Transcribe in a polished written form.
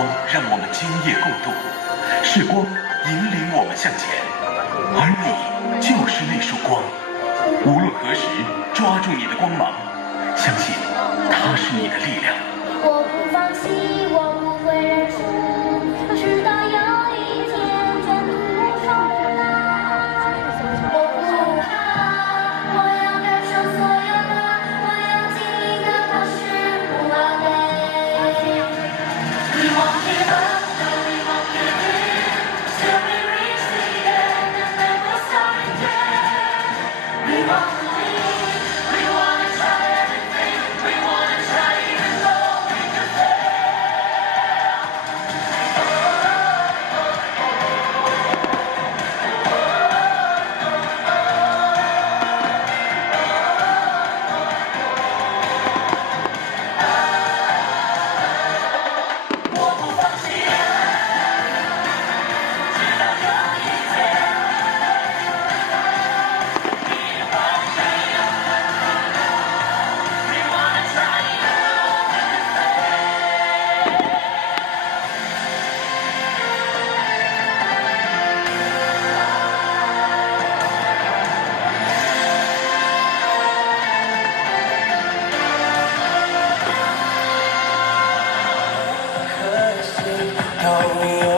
光让我们今夜共度，是光引领我们向前，而你就是那束光。无论何时，抓住你的光芒，相信它是你的力量。我不放弃，我不会认输，直到有一天卷土重来。我不怕，我要感受所有的，我要经历的都是不完美。We won't give up, no, we won't give in, till we reach the end, and then we'll start again. We won't believe, we wanna try everything, we wanna try even though we could fail. 我不放弃，直到有一天，你放弃。We wanna try even though we could fail. 可惜，有你。